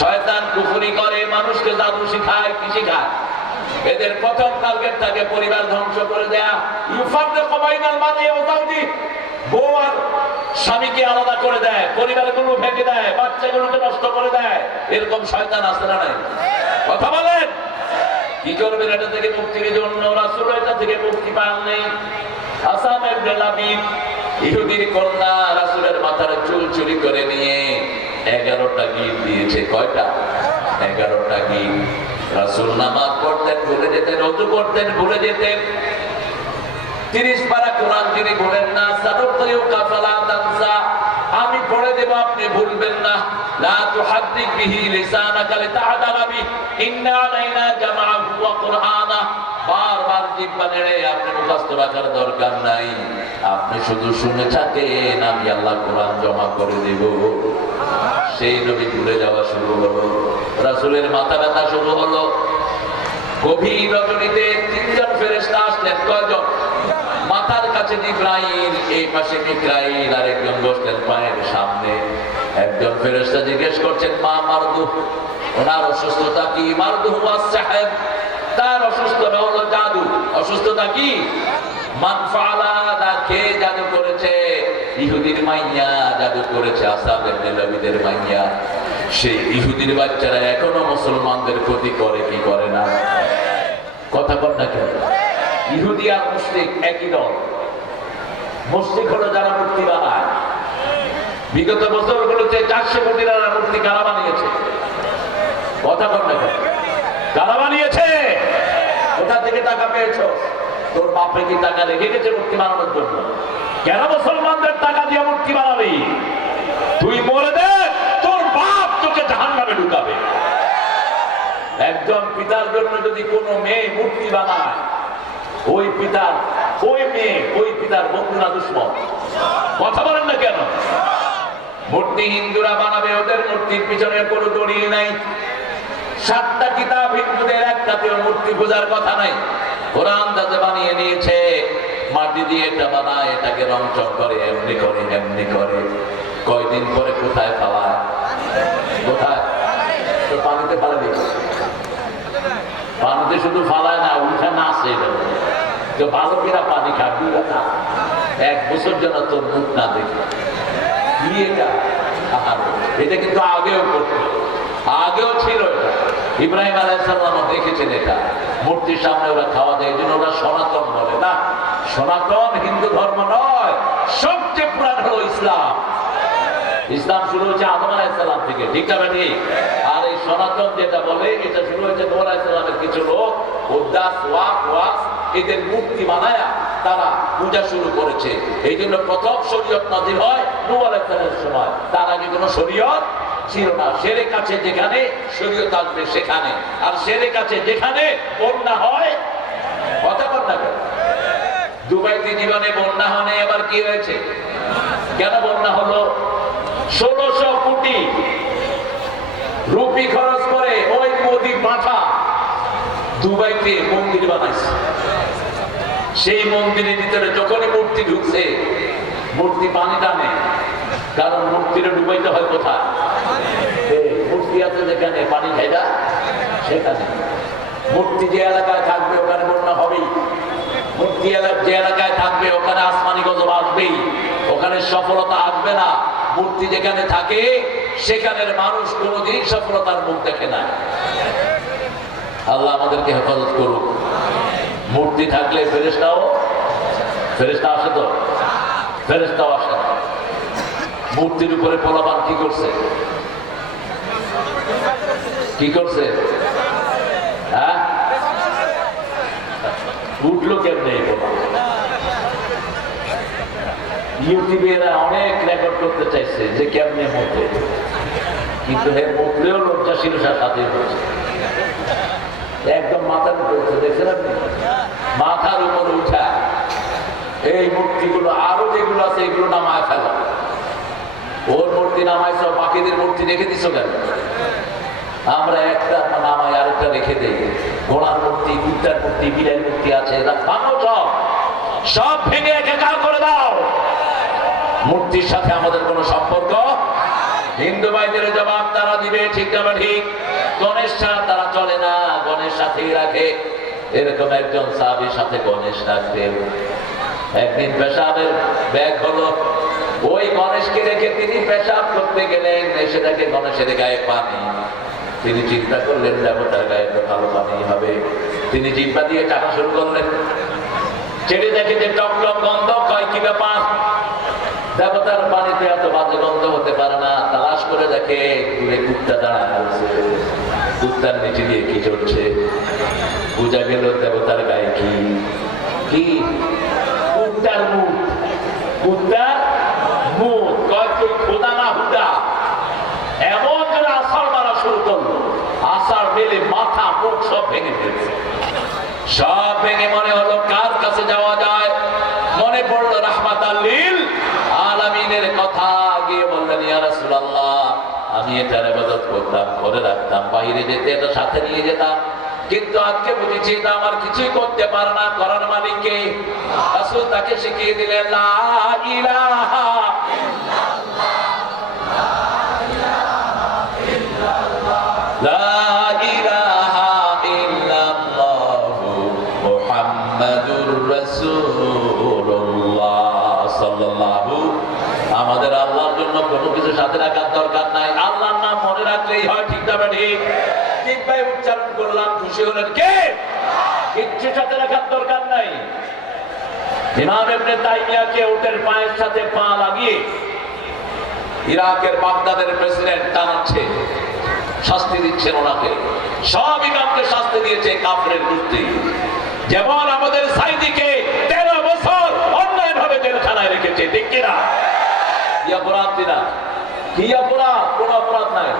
শয়তান কুফরি করে, মানুষকে জাদু শিখায়, কি শিখায়? এদের প্রথম টার্গেট থাকে পরিবার ধ্বংস করে দেয়া। ইউফাররিকু বাইনাল মারই ওয়া যাওজি, বউ আর স্বামীকে আলাদা করে দেয়, পরিবারগুলো ভেঙে দেয়, বাচ্চাগুলোকে নষ্ট করে দেয়। এরকম শয়তান আছে না নাই? কথা বলেন। কি করবেন এটা থেকে মুক্তির জন্য? রাসূল এটা থেকে মুক্তি পাননি। আসাম ইবনে লাবিব ইহুদির কন্যা রাসূলের মাথার চুল চুরি করে নিয়ে 11টা গিট দিয়েছে। কয়টা? 11টা গিট। রাসূল নামাজ পড়তেন ভুলে যেতেন, ওযু করতেন ভুলে যেতেন। 30 পারা কোরআন যিনি বলেন না, সানুকিউকা ফালা তানসা, আমি পড়ে দেব আপনি ভুলবেন না। লা তুহাদ্দিক বিহি লিসানাকা লিতা'দালা বিহি, ইন্না আলাইনা জামাআহু ওয়া কুরআনা। বারবার জিহ্বা নেড়ে আপনি মুখস্থ রাখার দরকার নাই, আপনি শুধু শুনে থাকেন, আমি আল্লাহ কোরআন জমা করে দেব। সেই নবী ভুলে যাওয়া শুরু হলো, রাসূলের মাথা ব্যথা শুরু হলো। গভীর রজনীতে 3জন ফেরেশতা আসলেন। কয়জন? মাথার কাছে জিবরাইল, এই পাশে মিকাইল, আর একজন বসলেন পায়ের সামনে। একজন ফেরেশতা জিজ্ঞেস করছেন, মা মারদু, ওনার অসুস্থতা কি? মারদু ওয়াস সাহেব, তার অসুস্থতা হলো জাদু। অসুস্থতা কি? মান ফাআলা, কে জাদু করেছে? ইহুদির মাইয়া জাদু করেছে, আসাব ইবনে লাবিদের মাইয়া। সেই ইহুদির বাচ্চারা এখনো মুসলমানদের ক্ষতি করে কি করে না? কথা বল না কেন? ইহুদি আর মুশরিক একই দল। মুশরিক হলো যারা মূর্তি বানায়। বিগত বছরগুলোতে 400 কোটি টাকার মূর্তি কারা বানিয়েছে? কথা বল না কেন? কারা বানিয়েছে? কোথা থেকে টাকা পেয়েছো? তোর বাপে কি টাকা রেখে গেছে মূর্তি বানানোর জন্য? কেন মুসলমানদের টাকা দিয়ে মূর্তি বানাবি? তুই মরে দে, তোর বাপ তোকে জাহান্নামে ঢুকাবে। একজন পিতার জন্য যদি কোনো মেয়ে মূর্তি বানায়, ওই পিতার, ওই মেয়ে ওই পিতার বন্ধু না দুশমন? কথা বলেন না কেন? মূর্তি হিন্দুরা বানাবে, ওদের মূর্তির পিছনে কোনো দলিল নাই। 7টা কিতাব হিন্দুদের, একটাতেও মূর্তি পূজার কথা নাই। কোরআন যাতে বানিয়ে নিয়েছে, মাটি দিয়ে এটা বানায়, এটাকে রং চং করে, এমনি করে এমনি করে, কয়দিন পরে কোথায় ফালায়? কোথায়? তো পানিতে ফালা দিচ্ছে। পানিতে শুধু ফালায় না, উঠে না আসে। তো বালকেরা পানি খাবি না, 1 বছর যেন তোর মুখ না দেখে। এটা কিন্তু আগেও করতো, আগেও ছিল এটা। ইব্রাহিম আলাইহিস সালাম দেখেছেন এটা। মূর্তির সামনে ওরা খাওয়া দেয়, এই জন্য ওরা সনাতন বলে না। সনাতন হিন্দু ধর্ম নয়, সবচেয়ে পুরান হলো ইসলাম। ইসলাম শুরু হচ্ছে আদম আলাইহিস সালাম থেকে, ঠিক না ঠিক? আর এই সনাতন যেটা বলে, এটা শুরু হয়েছে নূহ আলাইহিস সালামের কিছু লোক উদ্দাস ওয়াক এদের মূর্তি বানায়া তারা পূজা শুরু করেছে। এই জন্য প্রথম শরীয়ত নাযিল হয় নূহ আলাইহিস সালামের সময়। তার আগে কোনো শরীয়ত ছিল না। শেরের কাছে যেখানে শরীয়ত আসবে সেখানে, আর শেরের কাছে যেখানে বন্যা হয়, কথা বল না কেন? দুবাইতে জীবনে বন্যা হনে, এবার কি হয়েছে? কেন বন্যা হলো? 1600 কোটি রুপি খরচ করে ওই মোদি পাঠা দুবাইতে মন্দির বানাইছে। সেই মন্দিরের ভিতরে যখনই মূর্তি ঢুকছে, মূর্তি পানি টানে, কারণ মূর্তিটা ডুবাইতে হয় কোথায়? মূর্তি আছে যেখানে, পানি খাইবা সেখানে। মূর্তি যে এলাকায় থাকবে ওখানে বন্যা হবেই। মূর্তি যে এলাকায় থাকবে ওখানে আসমানি গজব আসবেই, ওখানে সফলতা আসবে না। মূর্তি যেখানে থাকে সেখানের মানুষ কোনোদিন সফলতার মুখ দেখে না। আল্লাহ আমাদেরকে হেফাজত করুক। মূর্তি থাকলে ফেরেশতা আসে তো? ফেরেশতাও আসে না। মূর্তির উপরে পোলাপান কি করছে? কি করছে? হ্যাঁ, উঠলো কেমনে? ইউটিউবেরা অনেক রেকর্ড করতে চাইছে যে কেমনে মতে, কিন্তু মতলেও লজ্জাশীলতার সাথে হচ্ছে। একদম মাথার উপরে উঠে, দেখছেন আপনি? মাথার উপরে উঠা এই মূর্তিগুলো, আরো যেগুলো আছে এগুলো নামায় ফেলা। ওর মূর্তি নামাইছ, বাকিদের মূর্তি রেখে দিছ কেন? আমরা একটা নামাই আরেকটা রেখে দেই। ঘোড়ার মূর্তি, কুত্তার মূর্তি, বিড়াল মূর্তি আছে, সব ভেঙে একাকার করে দাও। মূর্তির সাথে আমাদের কোনো সম্পর্ক হিন্দু ভাইদের জবাব তারা দিবে, ঠিক না ঠিক? গণেশ ছাড়া তারা চলে না, গণেশ সাথেই রাখে। এরকম একজন সাহাবীর সাথে গণেশ রাখতেন। একদিন পেশাবের ব্যাগ হলো, ওই গণেশকে রেখে তিনি পেশাব করতে গেলেন, এসে দেখে গণেশের গায়ে পানি। তিনি চিন্তা করলেন দেবতার গায়ে তো ভালো পানি হবে, তিনি জিহ্বা দিয়ে টাকা শুরু করলেন। ছেড়ে দেখে যে টক টক গন্ধ, কয় কি ব্যাপার? দেবতার পানিতে এত বাজে গন্ধ হতে পারে না। তালাশ করে দেখে দূরে কুত্তা দাঁড়ায় আছে, কুত্তার নিচে দিয়ে কি চলছে। বোঝা গেল দেবতার গায়ে কি কি কুত্তার মুখ, কুত্তার মুখ। কয় তুই খোদা না হুদা? এমন করে আষাঢ় মারা শুরু করলো, আষাঢ় মেলে মাথা মুখ সব ভেঙে ফেলছে। সব ভেঙে মনে হলো কার কাছে যাওয়া যায়। মনে পড়লো রাহমাতাল লিল আলামিনের কথা। গিয়ে বললেন ইয়া রাসূলুল্লাহ, আমি এটার ইবাদত করতাম, করে রাখতাম, বাইরে যেতে এটা সাথে নিয়ে যেতাম, কিন্তু আজকে বুঝেছি এটা আমার কিছুই করতে পারে না। করার মালিক কে? রাসূল তাকে শিখিয়ে দিলেন লা ইলাহা লা ইলাহা ইল্লাল্লাহু মুহাম্মাদুর রাসূলুল্লাহ সাল্লাল্লাহু। আমাদের আল্লাহর জন্য কোনো কিছু সাথে রাখার দরকার নাই, আল্লাহর নাম মনে রাখলেই হয়, ঠিক না ঠিক? ঠিক ভাই উচ্চারণ করলাম, খুশি হলেন কে? কিচ্ছু সাথে রাখার দরকার নাই। ইমাম ইবনে তাইমিয়াকে উটের পায়ের সাথে পা লাগিয়ে ইরাকের বাগদাদের প্রেসিডেন্ট টানাচ্ছে, শাস্তি দিচ্ছেন ওনাকে। সব ইমামকে শাস্তি দিয়েছে কাফেরের গোষ্ঠী। যেমন আমাদের সাইদিকে 13 বছর অন্যায় ভাবে জেলখানায় রেখেছে, ঠিক কিনা? কি অপরাধ দিনা? কি অপরাধ? কোন অপরাধ নাই।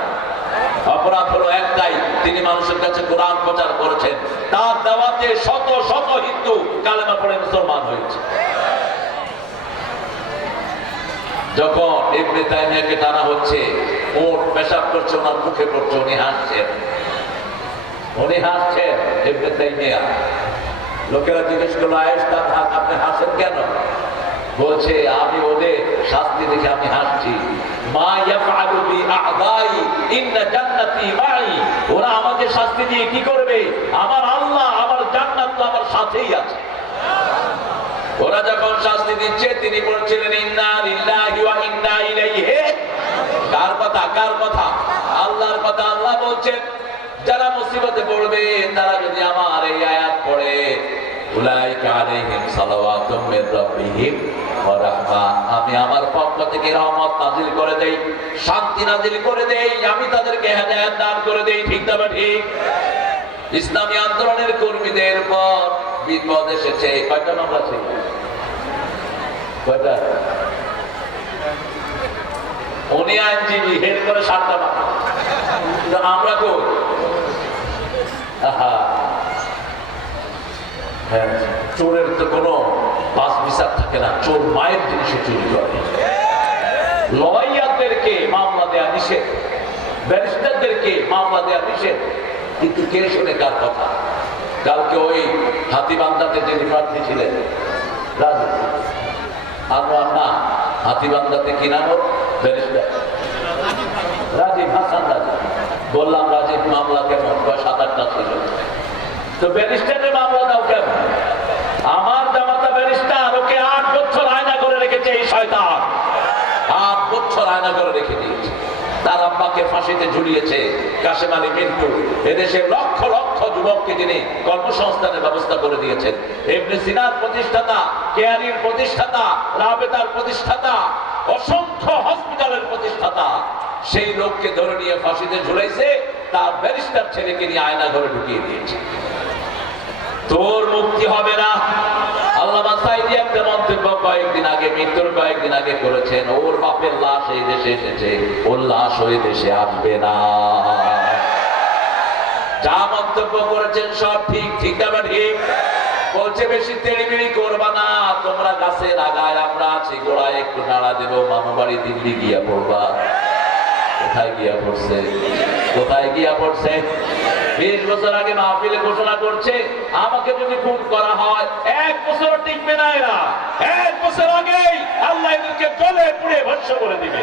অপরাধ হলো একটাই, তিনি মানুষের কাছে কোরআন প্রচার করেছেন, তার দাওয়াতে শত শত হিন্দু কালেমা পড়ে মুসলমান হয়েছে। যখন ইবনে তাইমিয়াকে টানা হচ্ছে, ওট পেশাব করছে, ওনার মুখে পড়ছে, উনি হাসছেন, উনি হাসছেন ইবনে তাইমিয়া। লোকেরা জিজ্ঞেস করলো আয়েশা, আপনি হাসেন কেন? বলছে আমি ওদের শাস্তি দেখে আমি হাসছি। মা ইয়াফআলু বি আ'দাই ইন্না জান্নাতি মাই। ওরা আমাকে শাস্তি দিয়ে কি করবে? আমার আল্লাহ, আমার জান্নাত তো আমার সাথেই আছে। ওরা যখন শাস্তি দিচ্ছে তিনি বলছিলেন ইন্না লিল্লাহি ওয়া ইন্না ইলাইহি। কার কথা? কার কথা? আল্লাহর কথা। আল্লাহ বলছেন যারা মুসিবতে পড়বে তারা যদি আমার এই আয়াত পড়ে, উলাইকা আলাইহিম সালাওয়াতুম মির রাব্বিহিম ওয়া রাহমা, আমি আমার পক্ষ থেকে রহমত নাযিল করে দেই, শান্তি নাযিল করে দেই, আমি তাদেরকে হেদায়েত দান করে দেই, ঠিক না ঠিক? ইসলামী আন্দোলনের কর্মীদের পর বিপদ এসেছে। কয়টা মামলা ছিল? কয়টা? উনি আইনজীবী, হেড করে 7টা মামলা। আমরা কই? চোরের তো কোনো বাস বিচার থাকে না, চোর মায়ের জিনিসে চুরি করে। লয়ারদেরকে মামলা দেয়া নিষেধ, ব্যারিস্টারদেরকে মামলা দেয়া নিষেধ, কিন্তু কে শুনে কার কথা? কালকে ওই হাতিবান্ধাতে যিনি প্রার্থী ছিলেন আনোয়ার, না হাতিবান্ধাতে কি নাম? ব্যারিস্টার রাজীব হাসান। রাজীব বললাম রাজীব মামলা কেমন? 7-8টা ছিল। তো ব্যারিস্টারের মামলা দাও কেমন? আমার জামাতা ব্যারিস্টার, ওকে 8 বছর আয়না করে রেখেছে এই শয়তান, 8 বছর আয়না করে রেখে দিয়েছে। তার আব্বাকে ফাঁসিতে ঝুলিয়েছে কাশেম আলী মিন্টু। এদেশের লক্ষ লক্ষ যুবককে যিনি কর্মসংস্থানের ব্যবস্থা করে দিয়েছেন, ইবনে সিনার প্রতিষ্ঠাতা, কেয়ারির প্রতিষ্ঠাতা, রাবেতার প্রতিষ্ঠাতা, অসংখ্য হসপিটালের প্রতিষ্ঠাতা, সেই লোককে ধরে নিয়ে ফাঁসিতে ঝুলাইছে, তার ব্যারিস্টার ছেলেকে নিয়ে আয়না ঘরে ঢুকিয়ে দিয়েছে। তোর মুক্তি হবে না। আল্লামা সাঈদী একটা মন্তব্য কয়েকদিন আগে, মৃত্যুর কয়েকদিন আগে করেছেন, ওর বাপের লাশ এই দেশে এসেছে, ওর লাশ ওই দেশে আসবে না। যা মন্তব্য করেছেন সব ঠিক, ঠিক না ঠিক? বলছে বেশি তেড়িবিড়ি করবা না, তোমরা গাছের আগায়, আমরা আছি গোড়ায়, একটু নাড়া দেবো, মামা বাড়ি দিল্লি গিয়া পড়বা। কোথায় গিয়া পড়ছে? কোথায় গিয়া পড়ছে? 20 বছর আগে মাহফিলে ঘোষণা করছে আমাকে যদি খুন করা হয় 1 বছর টিকবে না এরা, 1 বছর আগেই আল্লাহ এদেরকে জ্বলে পুড়ে ভস্ম করে দিবে।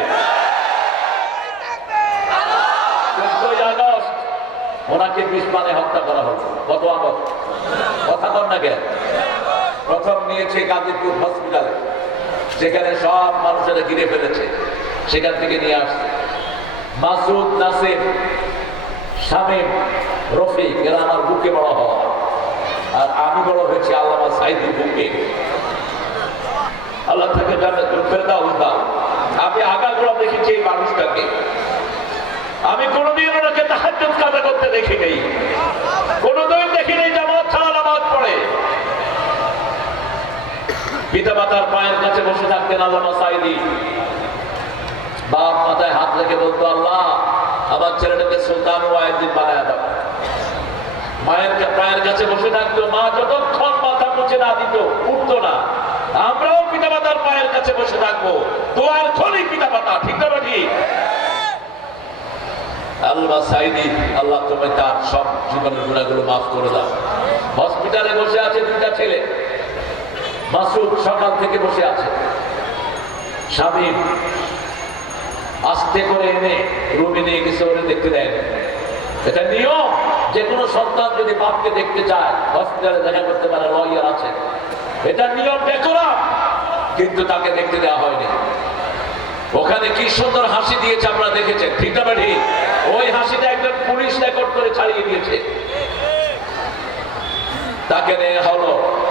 ওনাকে বিষ পানে হত্যা করা হলো। কত আমল কথা বল না কেন? প্রথম নিয়েছে গাজীপুর হসপিটালে, সেখানে সব মানুষেরা ঘিরে ফেলেছে, সেখান থেকে নিয়ে আসছে মাসুদ, নাসির, শামীম, রফিক, এরা আমার বুকে বড় হওয়া, আর আমি বড় হয়েছি আল্লামা সাইদির বুকে। আল্লাহ থেকে জান্নাতুল ফেরদাউস দাও। আমি আগাগোড়া দেখেছি এই মানুষটাকে, আমি কোনোদিন ওনাকে তাহাজ্জুদ কাজা করতে দেখি নেই, কোনোদিন দেখি নেই জামাত ছাড়া নামাজ পড়ে। পিতা মাতার পায়ের কাছে বসে থাকতেন আল্লামা সাইদি। বাপ মাথায় হাত রেখে বলতো, আল্লাহ আমার ছেলেটাকে সুলতান ওয়াইজিদ বানায় দাও। মায়ের পায়ের কাছে বসে থাকতো, মা যতক্ষণ মাথা মুছে না দিত উঠতো না। আমরাও পিতা মাতার পায়ের কাছে বসে থাকবো, দোয়ার খনি পিতা মাতা, ঠিক না ঠিক? আল্লাহ সাইদি, আল্লাহ তুমি তার সব জীবনের গুণাগুলো মাফ করে দাও। হসপিটালে বসে আছে দুইটা ছেলে, মাসুদ সকাল থেকে বসে আছে, শামীম আস্তে করে এনে রুমে নিয়ে গেছে, ওরে দেখতে দেয়। এটা নিয়ম, যে কোনো সন্তান যদি বাপকে দেখতে চায় হসপিটালে দেখা করতে পারে, লয়ার আছে, এটা নিয়ম ডেকোরাম, কিন্তু তাকে দেখতে দেওয়া হয়নি। ওখানে কি সুন্দর হাসি দিয়েছে আপনারা দেখেছেন, ঠিক না ঠিক? ওই হাসিটা একজন পুলিশ রেকর্ড করে ছাড়িয়ে দিয়েছে। তাকে নিয়ে হলো,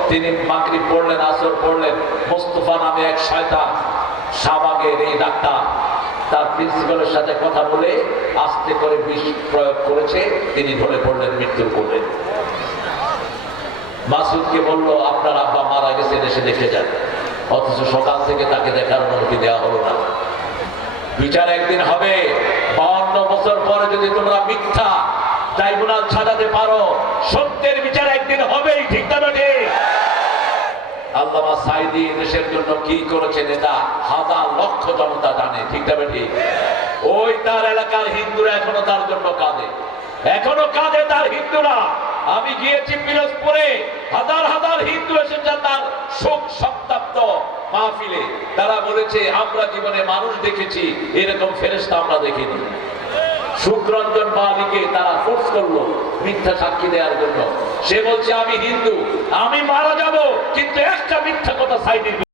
তিনি মাগরিব পড়লেন, আসর পড়লেন, মোস্তফা নামে এক শয়তান শাহবাগের এই ডাক্তার তার প্রিন্সিপালের সাথে কথা বলে আস্তে করে বিষ প্রয়োগ করেছে, তিনি ধরে পড়লেন, মৃত্যু করলেন। মাসুদকে বলল, আপনার আব্বা মারা গেছে, এসে দেখে যান। অথচ সকাল থেকে তাকে দেখার অনুমতি দেওয়া হলো না। বিচার একদিন হবে। 52 বছর পরে যদি তোমরা মিথ্যা ট্রাইব্যুনাল ছাড়াতে পারো, সত্যের বিচার একদিন হবেই, ঠিক না ঠিক? আল্লামা সাইদি দেশের জন্য কি করেছেন এটা হাজার লক্ষ জনতা জানে, ঠিক না ঠিক? ওই তার এলাকার হিন্দুরা এখনো তার জন্য কাঁদে, এখনো কাঁদে তার হিন্দুরা। আমি গিয়েছি পিরোজপুরে, হাজার হাজার হিন্দু এসেছেন তার শোক সপ্তাপ্ত মাহফিলে। তারা বলেছে, আমরা জীবনে মানুষ দেখেছি, এরকম ফেরেশতা আমরা দেখিনি। সুখরঞ্জন মালিকে তারা ফোর্স করলো মিথ্যা সাক্ষী দেওয়ার জন্য। সে বলছে, আমি হিন্দু, আমি মারা যাব, কিন্তু একটা মিথ্যা কথা সাইডে